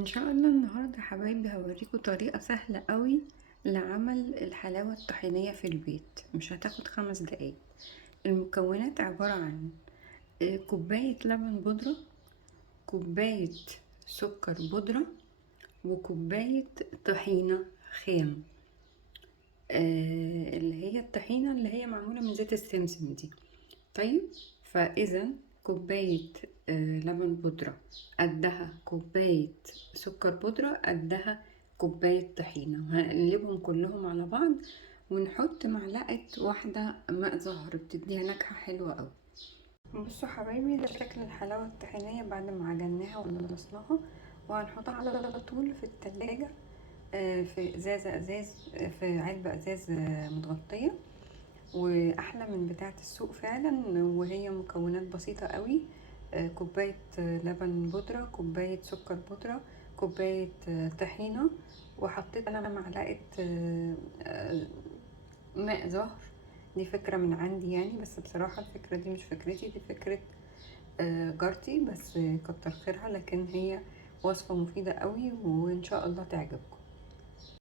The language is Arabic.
ان شاء الله النهارده حبايبي هوريكم طريقة سهلة قوي لعمل الحلاوة الطحينية في البيت. مش هتاخد 5 دقايق. المكونات عبارة عن كوباية لبن بودرة، كوباية سكر بودرة، وكوباية طحينة خام. اللي هي الطحينة اللي هي معمولة من زيت السمسم دي. طيب، فإذا كوباية لبن بودرة قدها كوباية سكر بودرة قدها كوباية طحينة، وهنقلبهم كلهم على بعض ونحط معلقة واحدة ماء زهر بتديها نكهة حلوة أوي. بصوا حبايبي، ده شكل الحلاوة الطحينية بعد ما عجناها وخلصناها، وهنحطها على طول في التلاجة في ازاز، في علبة ازاز متغطية، واحلى من بتاعة السوق فعلا. وهي مكونات بسيطة قوي. كوباية لبن بودرة، كوباية سكر بودرة، كوباية طحينة، وحطيت انا معلقة ماء زهر. دي فكرة من عندي يعني، بس بصراحة الفكرة دي مش فكرتي، دي فكرة جارتي، بس كتر خيرها. لكن هي وصفة مفيدة قوي وان شاء الله تعجبكم.